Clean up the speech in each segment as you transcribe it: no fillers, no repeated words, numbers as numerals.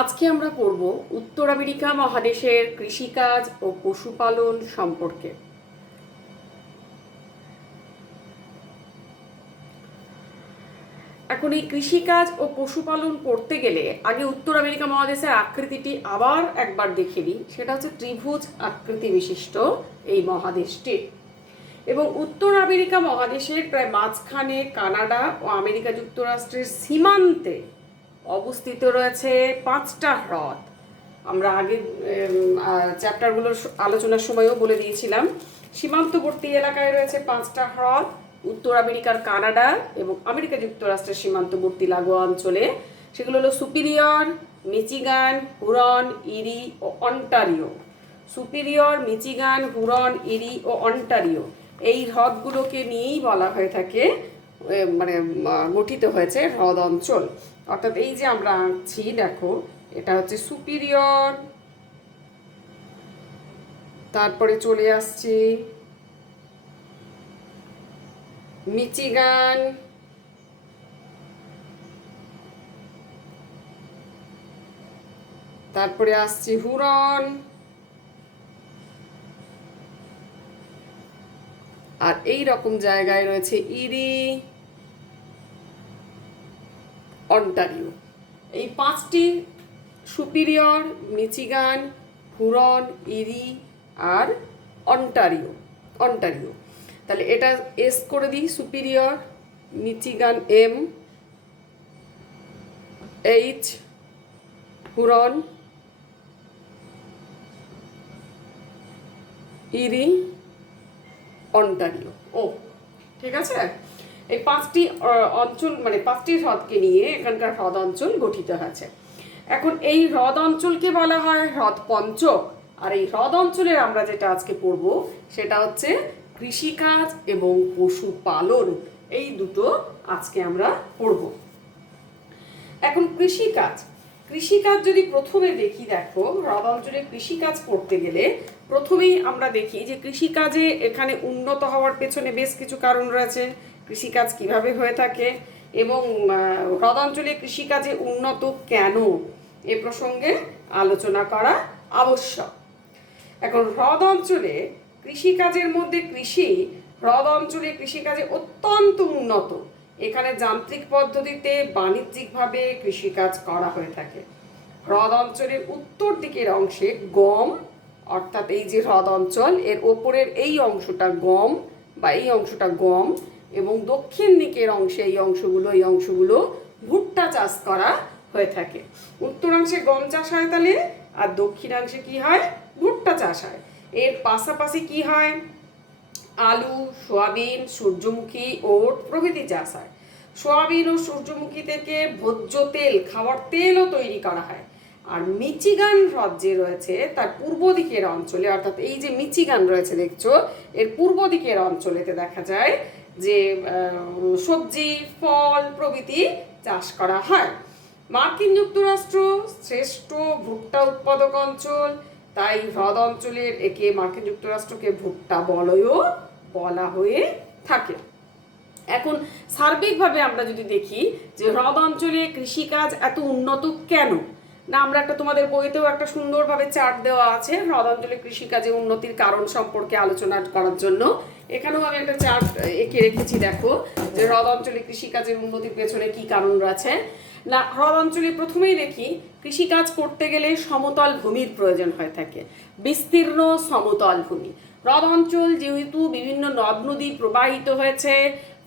আজকে আমরা পড়ব উত্তর আমেরিকা মহাদেশের কৃষিকাজ ও পশুপালন সম্পর্কে। এখন এই কৃষিকাজ ও পশুপালন করতে গেলে আগে উত্তর আমেরিকা মহাদেশের আকৃতিটি আবার একবার দেখে নিই। সেটা হচ্ছে ত্রিভুজ আকৃতি বিশিষ্ট এই মহাদেশটি, এবং উত্তর আমেরিকা মহাদেশের প্রায় মাঝখানে কানাডা ও আমেরিকা যুক্তরাষ্ট্রের সীমান্তে অবস্থিত রয়েছে 5টা হ্রদ। আমরা আগে চ্যাপ্টারগুলোর আলোচনার সময়ও বলে দিয়েছিলাম। সীমান্তবর্তী এলাকায় রয়েছে 5টা হ্রদ। উত্তর আমেরিকার কানাডা এবং আমেরিকা যুক্তরাষ্ট্রের সীমান্তবর্তী লাগোয়া অঞ্চলে সেগুলো হলো সুপিরিয়র, মিচিগান, হুরন, ইরি ও অন্টারিও। সুপিরিয়র, মিচিগান, হুরন, ইরি ও অন্টারিও এই হ্রদগুলোকে নিয়েই বলা হয়ে থাকে, মানে গঠিত হয়েছে হ্রদ অঞ্চল। অর্থাৎ এই যে আমরা আঁকছি, দেখো এটা হচ্ছে সুপিরিয়র, তারপরে চলে আসছি মিচিগান, তারপরে আসছি হুরন, আর এই রকম জায়গায় রয়েছে ইরি, অন্টারিও। এই 5টি সুপিরিয়র, মিচিগান, হুরন, ইরি আর অন্টারিও। অন্টারিও তাহলে এটা এস করে দিই, Superior, Michigan M, H, Huron, Erie, Ontario. ও ঠিক আছে, এই 5টি অঞ্চল মানে 5টি হ্রদকে নিয়ে এখানকার হ্রদ অঞ্চল গঠিত হয়েছে। এখন এই হ্রদ অঞ্চলকে বলা হয় হ্রদ পঞ্চক। আর এই হ্রদ অঞ্চলের আমরা যেটা আজকে পড়ব সেটা হচ্ছে কৃষিকাজ এবং পশুপালন, এই দুটো আজকে আমরা পড়ব। এখন কৃষিকাজ কৃষিকাজ যদি প্রথমে দেখি, দেখো হ্রদ অঞ্চলে কৃষিকাজ করতে গেলে প্রথমেই আমরা দেখি যে কৃষিকাজে এখানে উন্নত হওয়ার পেছনে বেশ কিছু কারণ রয়েছে। কৃষিকাজ কিভাবে হয়ে থাকে এবং হ্রদ অঞ্চলে কৃষিকাজে উন্নত কেন, এ প্রসঙ্গে আলোচনা করা আবশ্যক। এখন হ্রদ অঞ্চলে কৃষিকাজের মধ্যে হ্রদ অঞ্চলে কৃষিকাজে অত্যন্ত উন্নত। এখানে যান্ত্রিক পদ্ধতিতে বাণিজ্যিকভাবে কৃষিকাজ করা হয়ে থাকে। হ্রদ অঞ্চলের উত্তর দিকের অংশে গম, অর্থাৎ এই যে হ্রদ অঞ্চল এর ওপরের এই অংশটা গম বা এই অংশটা গম, এবং দক্ষিণ দিকের অংশে এই অংশগুলো ভুট্টা চাষ করা হয়ে থাকে। উত্তরাংশে গম চাষ হয় তাহলে, আর দক্ষিণাংশে কি হয়, ভুট্টা চাষ হয়। এর পাশাপাশি কি হয়, আলু, সোয়াবিন, সূর্যমুখী, ওট প্রভৃতি চাষ হয়। সোয়াবিন ও সূর্যমুখী থেকে ভোজ্য তেল, খাওয়ার তেলও তৈরি করা হয়। আর মিচিগান হ্রদ যে রয়েছে তার পূর্ব দিকের অঞ্চলে, অর্থাৎ এই যে মিচিগান রয়েছে দেখছো, এর পূর্ব দিকের অঞ্চলেতে দেখা যায় যে সবজি, ফল প্রভৃতি চাষ করা হয়। মার্কিন যুক্তরাষ্ট্র শ্রেষ্ঠ ভুট্টা উৎপাদক অঞ্চল, তাই হ্রদ অঞ্চলের একে মার্কিন যুক্তরাষ্ট্রকে ভুট্টা বলয়ও বলা হয়ে থাকে। এখন সার্বিকভাবে আমরা যদি দেখি যে হ্রদ অঞ্চলে কৃষিকাজ এত উন্নত কেন, না আমরা একটা তোমাদের বইতেও একটা সুন্দরভাবে চার্ট দেওয়া আছে হ্রদ অঞ্চলে কৃষিকাজে উন্নতির কারণ সম্পর্কে আলোচনা করার জন্য। এখানেও আমি একটা চার্ট এঁকে রেখেছি, দেখো যে হ্রদ অঞ্চলে কৃষিকাজের উন্নতির পেছনে কি কারণ রয়েছে। না, হ্রদ অঞ্চলে প্রথমেই দেখি কৃষিকাজ করতে গেলে সমতল ভূমির প্রয়োজন হয়ে থাকে, বিস্তীর্ণ সমতল ভূমি। হ্রদ অঞ্চল যেহেতু বিভিন্ন নদ নদী প্রবাহিত হয়েছে,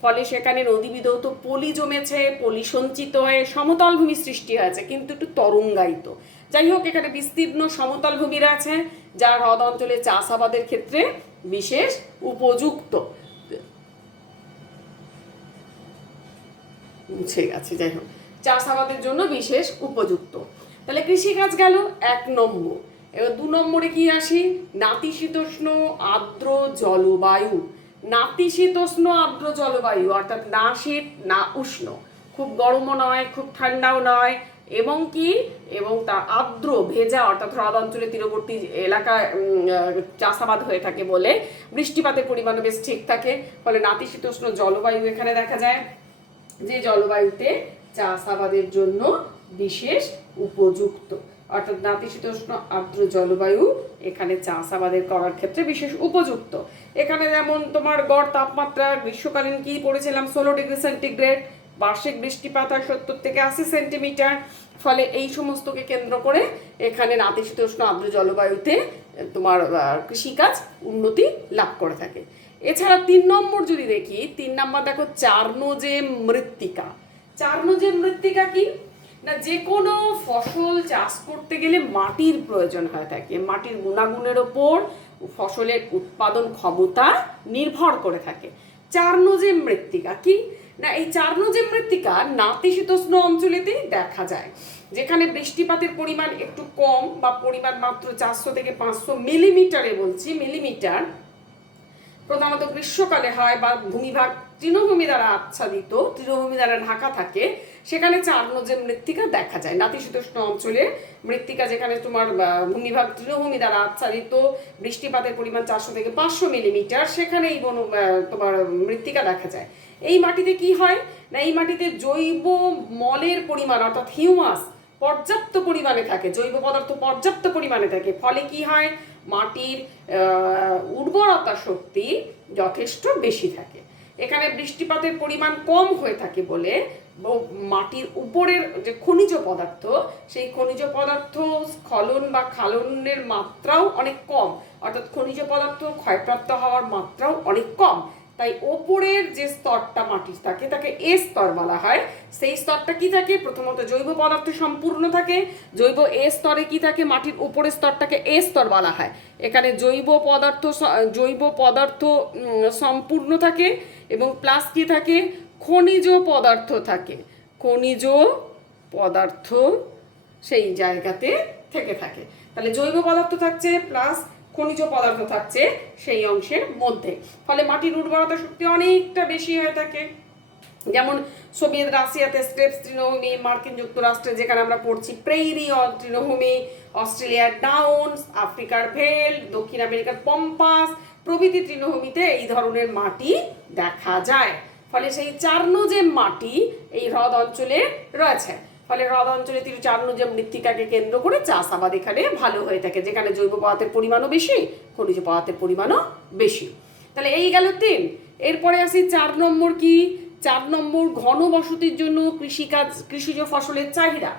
ফলে সেখানে নদীবিধৌত পলি জমেছে, পলি সঞ্চিত হয়ে সমতল ভূমি সৃষ্টি হয়েছে, কিন্তু একটু তরঙ্গায়িত। যাই হোক, এখানে বিস্তীর্ণ সমতল ভূমি আছে যা হ্রদ অঞ্চলে চাষাবাদের ক্ষেত্রে বিশেষ উপযুক্ত। মুছে গেছে, যাই হোক, চাষাবাদের জন্য বিশেষ উপযুক্ত। তাহলে কৃষিকাজ গেল 1 নম্বর। এবার 2 নম্বরে কি আসি, নাতিশীতোষ্ণ আর্দ্র জলবায়ু। নাতিশীতোষ্ণ আর্দ্র জলবায়ু অর্থাৎ না শীত না উষ্ণ, খুব গরমও নয় খুব ঠান্ডাও নয়, এবং তা আর্দ্র ভেজা, অর্থাৎ হ্রদ অঞ্চলে তীরবর্তী এলাকায় চাষাবাদ হয়ে থাকে বলে বৃষ্টিপাতের পরিমাণও বেশ ঠিক থাকে। ফলে নাতিশীতোষ্ণ জলবায়ু এখানে দেখা যায়, যে জলবায়ুতে চাষাবাদের জন্য বিশেষ উপযুক্ত। অর্থাৎ নাতিশীতোষ্ণ আর্দ্র জলবায়ু এখানে চাষাবাদের করার ক্ষেত্রে বিশেষ উপযুক্ত। এখানে যেমন তোমার গড় তাপমাত্রা গ্রীষ্মকালীন কি পড়েছিলাম 16°C, বার্ষিক বৃষ্টিপাত হয় 70 থেকে 80 সেন্টিমিটার। ফলে এই সমস্তকে কেন্দ্র করে এখানে নাতিশীতোষ্ণ আর্দ্র জলবায়ুতে তোমার কৃষিকাজ উন্নতি লাভ করে থাকে। এছাড়া 3 নম্বর যদি দেখি, 3 নম্বর দেখো চার্নোজেম মৃত্তিকা। চার্নোজেম মৃত্তিকা কি না, যে কোনো ফসল চাষ করতে গেলে মাটির প্রয়োজন হয়ে থাকে। মাটির গুণাগুণের ওপর ফসলের উৎপাদন ক্ষমতা নির্ভর করে থাকে। চার্নোজেম মৃত্তিকা কি না, এই চার্নোজেম মৃত্তিকা নাতিশীতোষ্ণ অঞ্চলেতেই দেখা যায়, যেখানে বৃষ্টিপাতের পরিমাণ একটু কম বা পরিমাণ মাত্র 400 থেকে 500 মিলিমিটারে, বলছি মিলিমিটার, প্রধানত গ্রীষ্মকালে হয় বা ভূমিভাগ তৃণভূমি দ্বারা আচ্ছাদিত, তৃণভূমি দ্বারা ঢাকা থাকে, সেখানে চার্নোজেম মৃত্তিকা দেখা যায়। নাতিশীতোষ্ণ অঞ্চলে মৃত্তিকা যেখানে তোমার ভূমিভাগ তৃণভূমি দ্বারা আচ্ছাদিত, বৃষ্টিপাতের পরিমাণ 400 থেকে 500 মিলিমিটার, সেখানে এই তোমার মৃত্তিকা দেখা যায়। এই মাটিতে কি হয় না, এই মাটিতে জৈব মলের পরিমাণ অর্থাৎ হিউমাস পর্যাপ্ত পরিমাণে থাকে, জৈব পদার্থ পর্যাপ্ত পরিমাণে থাকে। ফলে কি হয়, মাটির উর্বরতা শক্তি যথেষ্ট বেশি থাকে। এখানে বৃষ্টিপাতের পরিমাণ কম হয়ে থাকে বলে মাটির উপরের যে খনিজ পদার্থ, সেই খনিজ পদার্থ স্খলন বা ক্ষালনের মাত্রাও অনেক কম, অর্থাৎ খনিজ পদার্থ ক্ষয়প্রাপ্ত হওয়ার মাত্রাও অনেক কম। তাই ওপরের যে স্তরটা মাটির থাকে তাকে এ স্তর বলা হয়। সেই স্তরটা কি থাকে, প্রথমত জৈব পদার্থ সম্পূর্ণ থাকে। জৈব এ স্তরে কি থাকে, মাটির উপরের স্তরটাকে এ স্তর বলা হয়। এখানে জৈব পদার্থ সম্পূর্ণ থাকে এবং প্লাস কি থাকে, খনিজ পদার্থ থাকে। খনিজ পদার্থ সেই জায়গাতে থেকে থাকে। তাহলে জৈব পদার্থ থাকছে প্লাস খনিজ পদার্থ থাকছে সেই অংশের মধ্যে। ফলে মাটির উর্বরতা শক্তি অনেকটা বেশি হয়ে থাকে। যেমন সোভিয়েত রাশিয়াতে স্টেপস তৃণভূমি, মার্কিন যুক্তরাষ্ট্রে যেখানে আমরা পড়ছি প্রেইরি তৃণভূমি, অস্ট্রেলিয়ার ডাউনস, আফ্রিকার ভেল, দক্ষিণ আমেরিকার পম্পাস প্রভৃতি তৃণভূমিতে এই ধরনের মাটি দেখা যায়। ফলে সেই চার্নোজেম মাটি এই হ্রদ অঞ্চলে রয়েছে। ফলে হ্রদ অঞ্চলে চার্নোজেম মৃত্তিকাকে কেন্দ্র করে চাষাবাদ এখানে ভালো হয়ে থাকে, যেখানে জৈব পদার্থের পরিমাণও বেশি, খনিজ পদার্থের পরিমাণও বেশি। তাহলে এই গেল 3। এরপরে আসি 4 নম্বর কি, 4 নম্বর ঘনবসতির জন্য কৃষিজ ফসলের চাহিদা।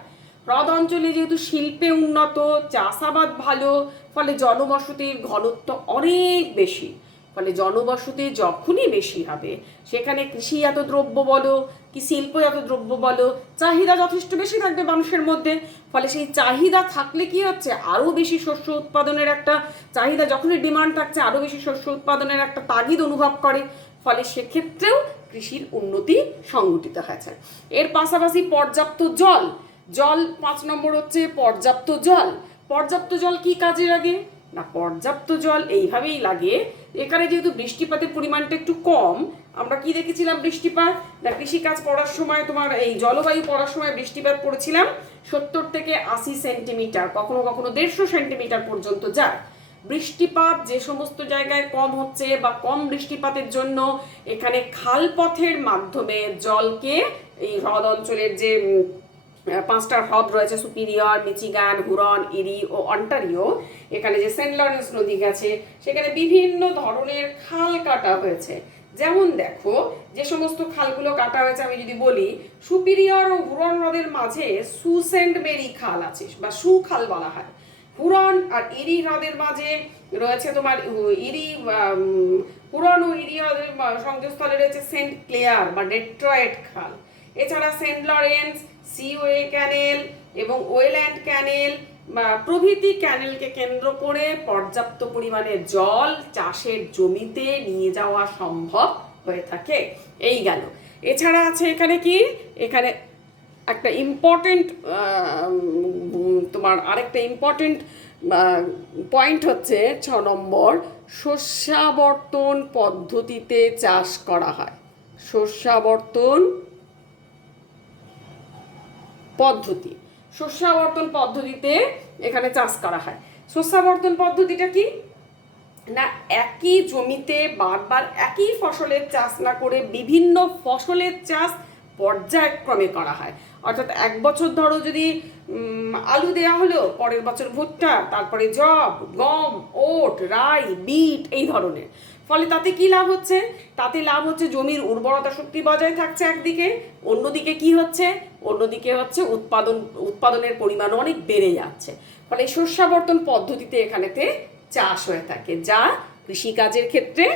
হ্রদ অঞ্চলে যেহেতু শিল্পে উন্নত, চাষাবাদ ভালো, ফলে জনবসতির ঘনত্ব অনেক বেশি। ফলে জনবসতি যখনই বেশি হবে, সেখানে কৃষিজাত দ্রব্য বলো কি শিল্পজাত দ্রব্য বলো, চাহিদা যথেষ্ট বেশি থাকবে মানুষের মধ্যে। ফলে সেই চাহিদা থাকলে কি হচ্ছে, আরও বেশি শস্য উৎপাদনের একটা চাহিদা, যখনই ডিমান্ড থাকছে আরও বেশি শস্য উৎপাদনের একটা তাগিদ অনুভব করে। ফলে সেক্ষেত্রেও কৃষির উন্নতি সংঘটিত হয়েছে। এর পাশাপাশি পর্যাপ্ত জল। 5 নম্বর হচ্ছে পর্যাপ্ত জল। পর্যাপ্ত জল কি কাজে লাগে না, পর্যাপ্ত জল এইভাবেই লাগে, এখানে যেহেতু বৃষ্টিপাতের পরিমাণটা একটু কম। আমরা কি দেখেছিলাম বৃষ্টিপাত না, কৃষিকাজ পড়ার সময় তোমার এই জলবায়ু পড়ার সময় বৃষ্টিপাত পড়েছিলাম 70 থেকে 80 সেন্টিমিটার, কখনো কখনো 150 সেন্টিমিটার পর্যন্ত যায়। বৃষ্টিপাত যে সমস্ত জায়গায় কম হচ্ছে বা কম বৃষ্টিপাতের জন্য এখানে খালপথের মাধ্যমে জলকে এই হ্রদ অঞ্চলের যে 5টা হ্রদ রয়েছে, সুপিরিয়র, মিচিগান, হুরন, ইরি ও অন্টারিও, এখানে যে সেন্ট লরেন্স নদী গেছে, সেখানে বিভিন্ন ধরনের খাল কাটা হয়েছে। যেমন দেখো, যে সমস্ত খালগুলো কাটা হয়েছে আমি যদি বলি, সুপিরিয়র ও হুরন হ্রদের মাঝে সু সেন্ট মেরি খাল আছে বা সু খাল বলা হয়। হুরন আর ইরি হ্রদের মাঝে রয়েছে তোমার হুরন ও ইরি হ্রদের সংযোগস্থলে রয়েছে সেন্ট ক্লেয়ার বা ডেট্রয়েট খাল। এছাড়া সেন্ট লরেন্স, সিওয়ে ক্যানেল এবং ওয়েল্যান্ড ক্যানেল প্রভৃতি ক্যানেলকে কেন্দ্র করে পর্যাপ্ত পরিমাণে জল চাষের জমিতে নিয়ে যাওয়া সম্ভব হয়ে থাকে। এই গেল। এছাড়া আছে এখানে কি, এখানে একটা ইম্পর্টেন্ট তোমার আরেকটা ইম্পর্টেন্ট পয়েন্ট হচ্ছে 6 নম্বর, শস্যাবর্তন পদ্ধতিতে চাষ করা হয়। শস্যাবর্তন পদ্ধতিতে এখানে চাষ করা হয়। শস্যাবর্তন পদ্ধতিটা কি না, একই জমিতে বারবার একই ফসলের চাষ না করে বিভিন্ন ফসলের চাষ পর্যায়ক্রমে করা হয়। অর্থাৎ এক বছর ধরো যদি আলু দেওয়া হলো, পরের বছর ভুট্টা, তারপরে যব, গম, ওট, রাই, বিট এই ধরনের। ফলে তাতে কি লাভ হচ্ছে? তাতে লাভ হচ্ছে জমির উর্বরতা শক্তি বজায় থাকছে একদিকে, অন্যদিকে কি হচ্ছে? অন্যদিকে হচ্ছে উৎপাদনের পরিমাণও অনেক বেড়ে যাচ্ছে। ফলে শস্যাবর্তন পদ্ধতিতে এখানেতে চাষ হয়ে থাকে, যা কৃষিকাজের ক্ষেত্রে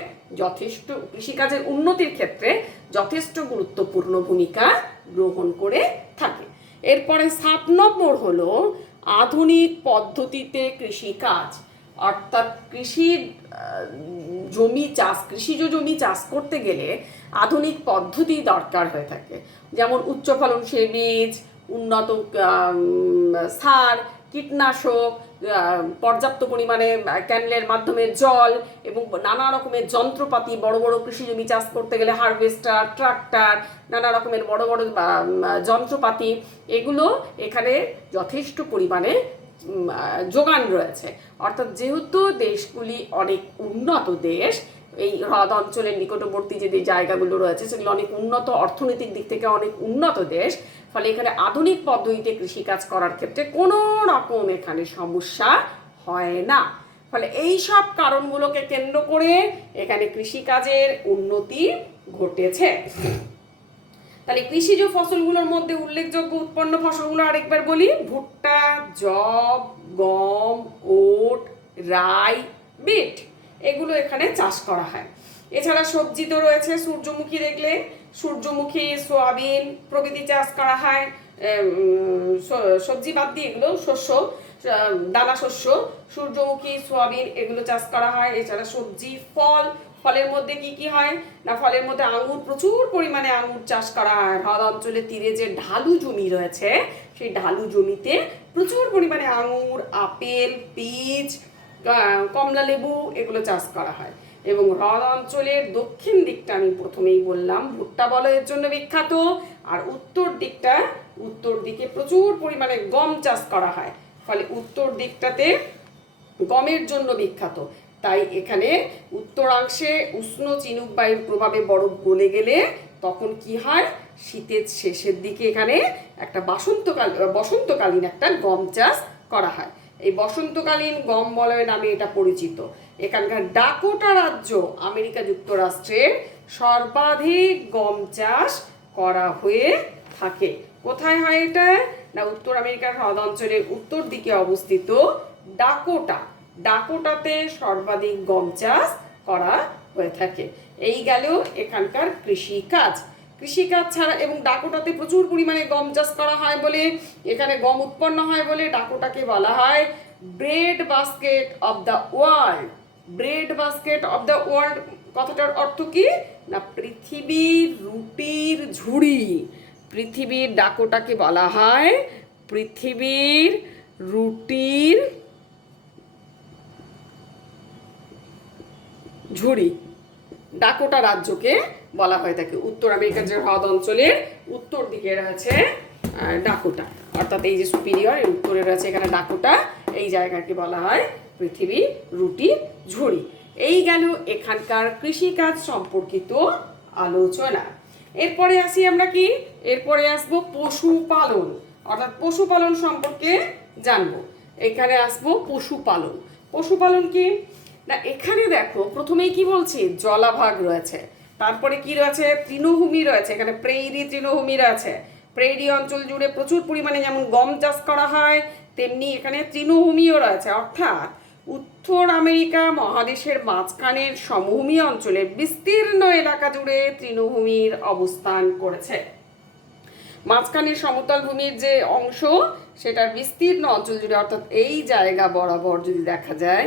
কৃষিকাজের উন্নতির ক্ষেত্রে যথেষ্ট গুরুত্বপূর্ণ ভূমিকা গ্রহণ করে থাকে। এরপরে 7 নম্বর হলো আধুনিক পদ্ধতিতে কৃষিকাজ। অর্থাৎ কৃষিজ জমি চাষ করতে গেলে আধুনিক পদ্ধতি দরকার হয়ে থাকে, যেমন উচ্চ ফলনশীল বীজ, উন্নত সার, কীটনাশক, পর্যাপ্ত পরিমাণে ক্যানেলের মাধ্যমে জল এবং নানা রকমের যন্ত্রপাতি। বড় বড় কৃষি জমি চাষ করতে গেলে হারভেস্টার, ট্রাক্টর, নানা রকমের বড় বড় যন্ত্রপাতি, এগুলো এখানে যথেষ্ট পরিমাণে যোগান রয়েছে। অর্থাৎ যেহেতু দেশগুলি অনেক উন্নত দেশ, এই হ্রদ অঞ্চলের নিকটবর্তী যে জায়গাগুলো রয়েছে সেগুলো অনেক উন্নত, অর্থনৈতিক দিক থেকে অনেক উন্নত দেশ। ফলে এখানে আধুনিক পদ্ধতিতে কৃষিকাজ করার ক্ষেত্রে কোনো রকম এখানে সমস্যা হয় না। ফলে এই সব কারণগুলোকে কেন্দ্র করে এখানে কৃষিকাজের উন্নতি ঘটেছে। তাহলে কৃষিজ ফসলগুলোর মধ্যে উল্লেখযোগ্য উৎপন্ন ফসলগুলো আরেকবার বলি: ভুট্টা, যব, গম, ওট, রাই, বিট, এগুলো এখানে চাষ করা হয়। এছাড়া সবজি তো রয়েছে, সূর্যমুখী দেখলে সূর্যমুখী, সোয়াবিন প্রভৃতি চাষ করা হয়। সবজি বাদ দিয়ে এগুলো শস্য, দানা শস্য, সূর্যমুখী, সোয়াবিন এগুলো চাষ করা হয়। এছাড়া সবজি, ফলের মধ্যে কি কি হয় না, ফলের মধ্যে আঙুর, প্রচুর পরিমাণে আঙুর চাষ করা হয়। হ্রদ অঞ্চলের তীরে যে ঢালু জমি রয়েছে সেই ঢালু জমিতে প্রচুর পরিমাণে আঙুর, আপেল, পিচ, কমলা লেবু এগুলো চাষ করা হয়। এবং হ্রদ অঞ্চলের দক্ষিণ দিকটা আমি প্রথমেই বললাম ভুট্টা বলয়ের জন্য বিখ্যাত, আর উত্তর দিকে প্রচুর পরিমাণে গম চাষ করা হয়। ফলে উত্তর দিকটাতে গমের জন্য বিখ্যাত। তাই এখানে উত্তরাংশে উষ্ণ চিনুক বায়ুর প্রভাবে বরফ গলে গেলে তখন কি হয়, শীতের শেষের দিকে এখানে একটা বসন্তকালীন একটা গম চাষ করা হয়। এই বসন্তকালীন গম বলয় নামে এটা পরিচিত। এখানকার ডাকোটা রাজ্য আমেরিকা যুক্তরাষ্ট্রের সর্বাধিক গম চাষ করা হয়ে থাকে। কোথায় হয় এটা না, উত্তর আমেরিকার হ্রদ অঞ্চলের উত্তর দিকে অবস্থিত ডাকোটাতে সর্বাধিক গম চাষ করা হয়ে থাকে। এই গেল এখানকার কৃষিকাজ ছাড়া। এবং ডাকোটাতে প্রচুর পরিমাণে গম চাষ করা হয় বলে, এখানে গম উৎপন্ন হয় বলে ডাকোটাকে বলা হয় bread basket of the world. Bread basket of the world কথাটার অর্থ কি না, পৃথিবীর রুটির ঝুড়ি। ডাকোটাকে বলা হয় পৃথিবীর রুটির ঝুড়ি। ডাকোটা রাজ্যকে বলা হয়ে থাকে। উত্তর আমেরিকার যে হ্রদ অঞ্চলের উত্তর দিকে রয়েছে ডাকোটা, অর্থাৎ এই যে সুপিরিয়র এর উত্তরে রয়েছে এখানে ডাকোটা, এই জায়গাকে বলা হয় পৃথিবীর রুটির ঝুড়ি। এই গেল এখানকার কৃষিকাজ সম্পর্কিত আলোচনা। এরপরে আসি আমরা কি, এরপরে আসবো পশুপালন, অর্থাৎ পশুপালন সম্পর্কে জানবো। এখানে আসবো পশুপালন কি না, এখানে দেখো প্রথমেই কি বলছি, জলাভাগ রয়েছে, তারপরে কি রয়েছে, তৃণভূমি রয়েছে। এখানে তৃণভূমি রয়েছে। প্রেরি অঞ্চল জুড়ে প্রচুর পরিমাণে যেমন গম চাষ করা হয়, তেমনি এখানে তৃণভূমিও রয়েছে। অর্থাৎ উত্তর আমেরিকা মহাদেশের মাঝখানের সমভূমি অঞ্চলের বিস্তীর্ণ এলাকা জুড়ে তৃণভূমির অবস্থান করেছে। মাঝখানের সমতল ভূমির যে অংশ সেটার বিস্তীর্ণ অঞ্চল জুড়ে, অর্থাৎ এই জায়গা বরাবর যদি দেখা যায়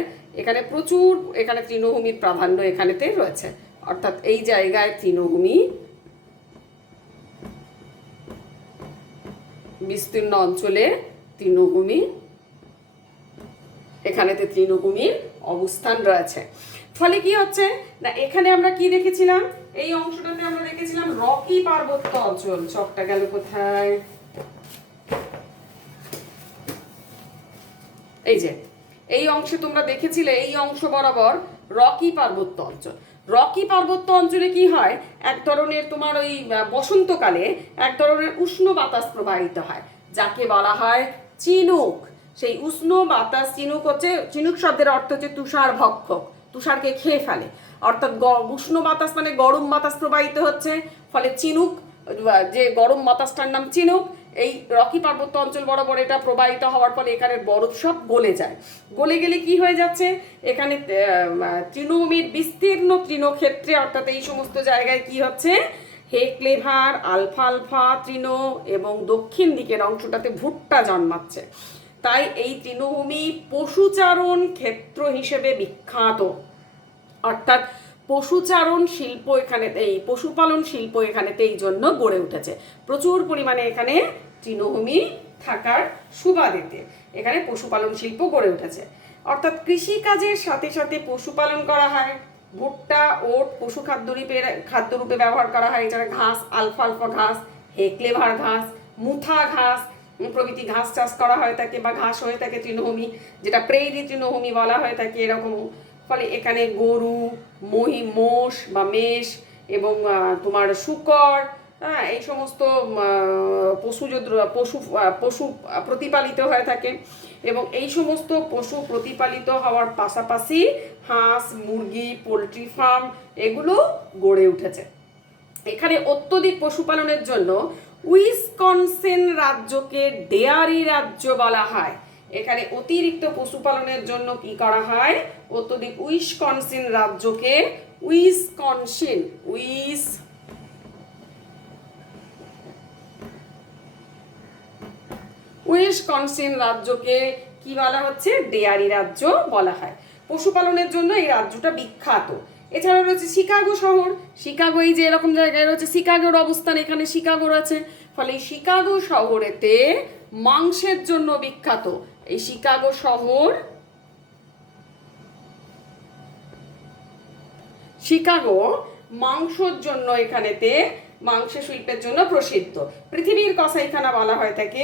এখানে তৃণভূমির প্রাধান্য এখানেতে রয়েছে। অর্থাৎ এই জায়গায় তৃণভূমি, বিস্তীর্ণ অঞ্চলে তৃণভূমি, এখানেতে তৃণভূমির অবস্থান রয়েছে। ফলে কি হচ্ছে না, এখানে আমরা কি দেখেছিলাম, এই অংশটাতে আমরা দেখেছিলাম রকি পার্বত্য অঞ্চল। চকটা গেল কোথায়, এই যে এই অংশে তোমরা দেখেছিলে, এই অংশ বরাবর রকি পার্বত্য অঞ্চল। রকি পার্বত্য অঞ্চলে কি হয়, এক ধরনের তোমার ওই বসন্তকালে এক ধরনের উষ্ণ বাতাস প্রবাহিত হয়, যাকে বলা হয় চিনুক। সেই উষ্ণ বাতাস, চিনুক হচ্ছে, চিনুক শব্দের অর্থ হচ্ছে তুষার ভক্ষক, তুষারকে খেয়ে ফেলে। অর্থাৎ উষ্ণ বাতাস মানে গরম বাতাস প্রবাহিত হচ্ছে, ফলে চিনুক, যে গরম বাতাসটার নাম চিনুক, এই রকি পার্বত্য অঞ্চল বরাবর এটা প্রবাহিত হওয়ার ফলে এখানে বরফ সব গলে যায়। গলে গেলে কি হয়ে যাচ্ছে, এখানে তৃণভূমির বিস্তীর্ণ তৃণক্ষেত্রে, অর্থাৎ এই সমস্ত জায়গায় কি হচ্ছে, হেক্লেভার, আলফালফা তৃণ এবং দক্ষিণ দিকের অংশটাতে ভুট্টা জন্মাচ্ছে। তাই এই তৃণভূমি পশুচারণ ক্ষেত্র হিসেবে বিখ্যাত। অর্থাৎ পশুচারণ শিল্প এখানে, এই পশুপালন শিল্প এখানেতে এই জন্য গড়ে উঠেছে। প্রচুর পরিমাণে এখানে তৃণভূমি থাকার সুবাদেতে এখানে পশুপালন শিল্প গড়ে উঠেছে। অর্থাৎ কৃষিকাজের সাথে সাথে পশুপালন করা হয়। ভুট্টা, ওট পশু খাদ্যরূপে ব্যবহার করা হয়। এছাড়া ঘাস, আলফালফা ঘাস, হেক্লেভার ঘাস, মুথা ঘাস প্রভৃতি ঘাস চাষ করা হয়ে থাকে বা ঘাস হয়ে থাকে তৃণভূমি, যেটা প্রেইরি তৃণভূমি বলা হয়ে থাকে এরকম। ফলে এখানে গরু, মোষ বা মেষ এবং তোমার শূকর, হ্যাঁ, এই সমস্ত পশু প্রতিপালিত হয়ে থাকে। এবং এই সমস্ত পশু প্রতিপালিত হওয়ার পাশাপাশি হাঁস, মুরগি, পোলট্রি ফার্ম এগুলো গড়ে উঠেছে। এখানে অত্যধিক পশুপালনের জন্য উইসকনসিন রাজ্যকে ডেয়ারি রাজ্য বলা হয়। এখানে অতিরিক্ত পশুপালনের জন্য কি করা হয়, অত্যধিক উইসকনসিন রাজ্যকে উইসকনসিন রাজ্যকে কি বলা হচ্ছে, ডেয়ারি রাজ্য বলা হয়। পশুপালনের জন্য এই রাজ্যটা বিখ্যাত। এছাড়া রয়েছে শিকাগো শহর। শিকাগো, এই যে এরকম জায়গায় রয়েছে শিকাগোর অবস্থান, এখানে শিকাগো রয়েছে। ফলে এই শিকাগো শহরেতে মাংসের জন্য বিখ্যাত। এই শিকাগো শহর, শিকাগো মাংসের জন্য, এখানেতে মাংস শিল্পের জন্য প্রসিদ্ধ। পৃথিবীর কসাইখানা বলা হয়ে থাকে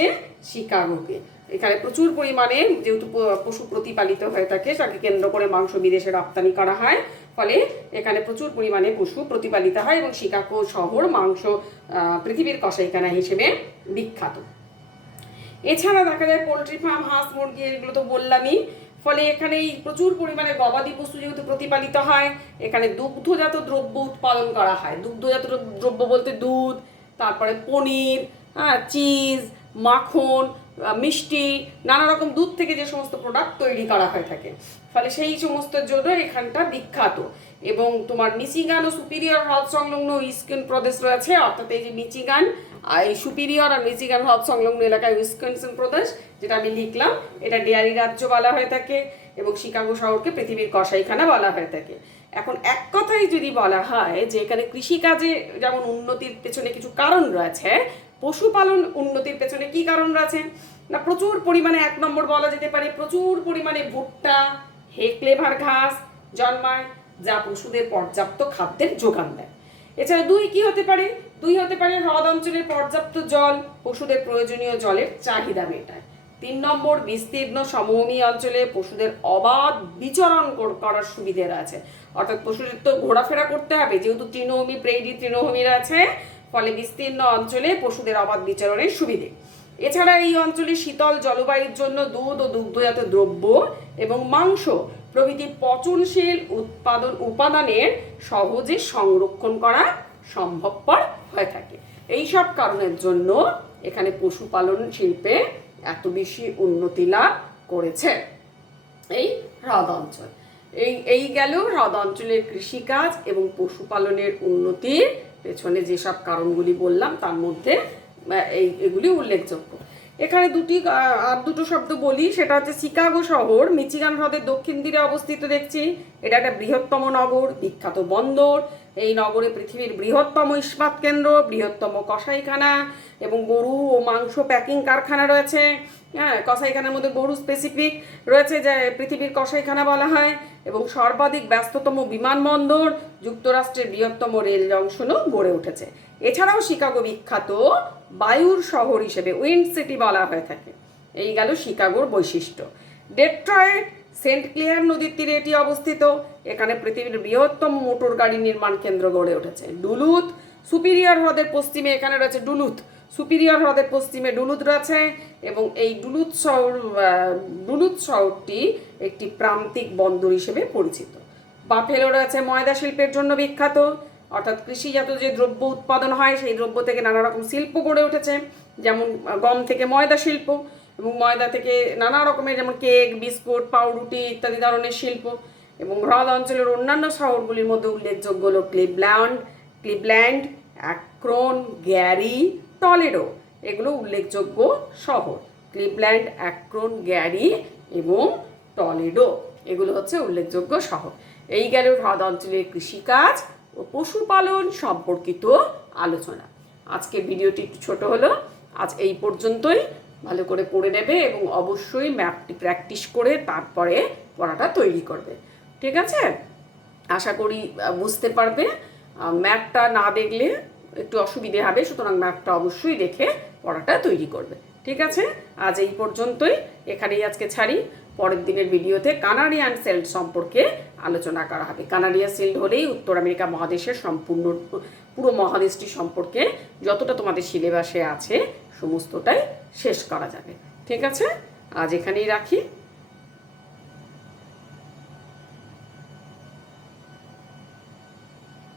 শিকাগোকে। এখানে প্রচুর পরিমাণে যেহেতু পশু প্রতিপালিত হয়ে থাকে, তাকে কেন্দ্র করে মাংস বিদেশে রপ্তানি করা হয়। ফলে এখানে প্রচুর পরিমাণে পশু প্রতিপালিত হয় এবং শিকাগো শহর মাংস পৃথিবীর কসাইখানা হিসেবে বিখ্যাত। এছাড়া দেখা যায় পোলট্রি ফার্ম, হাঁস, মুরগি, এগুলো তো বললামই। ফলে এখানে প্রচুর পরিমাণে গবাদি পশু যেহেতু প্রতিপালিত হয়, এখানে দুগ্ধজাত দ্রব্য উৎপাদন করা হয়। দুগ্ধজাত দ্রব্য বলতে দুধ, তারপরে পনির, হ্যাঁ, চিজ, মাখন, মিষ্টি, নানা রকম দুধ থেকে যে সমস্ত প্রোডাক্ট তৈরি করা হয়ে থাকে। ফলে সেই সমস্তের জন্য এখানটা বিখ্যাত। এবং তোমার মিচিগান ও সুপিরিয়র হ্রদ সংলগ্ন উইসকন প্রদেশ রয়েছে। অর্থাৎ এই যে মিচিগান, এই সুপিরিয়র আর মিচিগান হ্রদ সংলগ্ন এলাকায় উইসকনসিন প্রদেশ, যেটা আমি লিখলাম, এটা ডেয়ারি রাজ্য বলা হয়ে থাকে এবং শিকাগো শহরকে পৃথিবীর কসাইখানা বলা হয়ে থাকে। এখন এক কথায় যদি বলা হয় যে এখানে কৃষিকাজে যেমন উন্নতির পেছনে কিছু কারণ রয়েছে, পশুপালন উন্নতির পেছনে কি কারণ রয়েছে না, প্রচুর পরিমাণে, এক নম্বর বলা যেতে পারে, প্রচুর পরিমাণে ভুট্টা, হেক্লেভার ঘাস জন্মায়, যা পশুদের পর্যাপ্ত খাদ্যের যোগান দেয়। এছাড়া দুই হতে পারে হ্রদ অঞ্চলের পর্যাপ্ত জল পশুদের প্রয়োজনীয় জলের চাহিদা মেটায়। 3 নম্বর, বিস্তীর্ণ সমভূমি অঞ্চলে পশুদের অবাধ বিচরণ করার সুবিধে আছে। অর্থাৎ পশুদের তো ঘোরাফেরা করতে হবে, যেহেতু তৃণভূমি, প্রেইরি তৃণভূমি আছে, ফলে বিস্তীর্ণ অঞ্চলে পশুদের অবাধ বিচরণের সুবিধে। এছাড়া এই অঞ্চলে শীতল জলবায়ুর জন্য দুধ ও দুগ্ধজাত দ্রব্য এবং মাংস প্রভৃতি পচনশীল উপাদানের সহজে সংরক্ষণ করা সম্ভবপর হয়ে থাকে। এই সব কারণের জন্য এখানে পশুপালন শিল্পে এত বেশি উন্নতি লাভ করেছে এই হ্রদ অঞ্চল। এই গেল হ্রদ অঞ্চলের কৃষিকাজ এবং পশুপালনের উন্নতির পেছনে যেসব কারণগুলি বললাম, তার মধ্যে এগুলি উল্লেখযোগ্য। এখানে দুটো শব্দ বলি, সেটা হচ্ছে শিকাগো শহর মিচিগান হ্রদের দক্ষিণ তীরে অবস্থিত। দেখছি এটা একটা বৃহত্তম নগর, বিখ্যাত বন্দর। এই নগরে পৃথিবীর বৃহত্তম ইস্পাত কেন্দ্র, বৃহত্তম কসাইখানা এবং গরু ও মাংস প্যাকিং কারখানা রয়েছে। হ্যাঁ, কসাইখানার মধ্যে গরু স্পেসিফিক রয়েছে, যা পৃথিবীর কসাইখানা বলা হয়। এবং সর্বাধিক ব্যস্ততম বিমানবন্দর, যুক্তরাষ্ট্রের বৃহত্তম রেল জংশনও গড়ে উঠেছে। এছাড়াও শিকাগো বিখ্যাত বায়ুর শহর হিসেবে, উইন্ড সিটি বলা হয়ে থাকে। এই গেল শিকাগোর বৈশিষ্ট্য। ডেট্রয়েট সেন্ট ক্লেয়ার নদীর তীরে এটি অবস্থিত। এখানে পৃথিবীর বৃহত্তম মোটর গাড়ি নির্মাণ কেন্দ্র গড়ে উঠেছে। ডুলুথ সুপিরিয়র হ্রদের পশ্চিমে এখানে রয়েছে ডুলুথ, সুপিরিয়র হ্রদের পশ্চিমে ডুলুথ রয়েছে এবং এই ডুলুথ শহরটি একটি প্রান্তিক বন্দর হিসেবে পরিচিত। বাফেলো রয়েছে ময়দা শিল্পের জন্য বিখ্যাত, অর্থাৎ কৃষিজাত যে দ্রব্য উৎপাদন হয় সেই দ্রব্য থেকে নানা রকম শিল্প গড়ে উঠেছে, যেমন গম থেকে ময়দা শিল্প এবং ময়দা থেকে নানা রকমের যেমন কেক, বিস্কুট, পাউরুটি ইত্যাদি ধরনের শিল্প। এবং হ্রদ অঞ্চলের অন্যান্য শহরগুলির মধ্যে উল্লেখযোগ্য হল ক্লিভল্যান্ড, অ্যাক্রন, গ্যারি, টলেডো। এগুলো উল্লেখযোগ্য শহর। ক্লিভল্যান্ড, অ্যাক্রন, গ্যারি এবং টলেডো এগুলো হচ্ছে উল্লেখযোগ্য শহর। এই গেল হ্রদ অঞ্চলের কৃষিকাজ ও পশুপালন সম্পর্কিত আলোচনা। আজকের ভিডিওটি একটু ছোট হলো, আজ এই পর্যন্তই। ভালো করে পড়ে নেবে এবং অবশ্যই ম্যাপটি প্র্যাকটিস করে তারপরে পড়াটা তৈরি করবে, ঠিক আছে? আশা করি বুঝতে পারবে। ম্যাপটা না দেখলে একটু অসুবিধে হবে, সুতরাং ম্যাপটা অবশ্যই দেখে পড়াটা তৈরি করবে, ঠিক আছে? আজ এই পর্যন্তই, এখানেই আজকে ছাড়ি। পরের দিনের ভিডিওতে কানাডিয়ান শিল্ড সম্পর্কে আলোচনা করা হবে। কানাডিয়ান শিল্ড হলেই উত্তর আমেরিকা মহাদেশের পুরো মহাদেশটি সম্পর্কে যতটা তোমাদের সিলেবাসে আছে সমস্তটাই শেষ করা যাবে, ঠিক আছে? আজ এখানেই রাখি।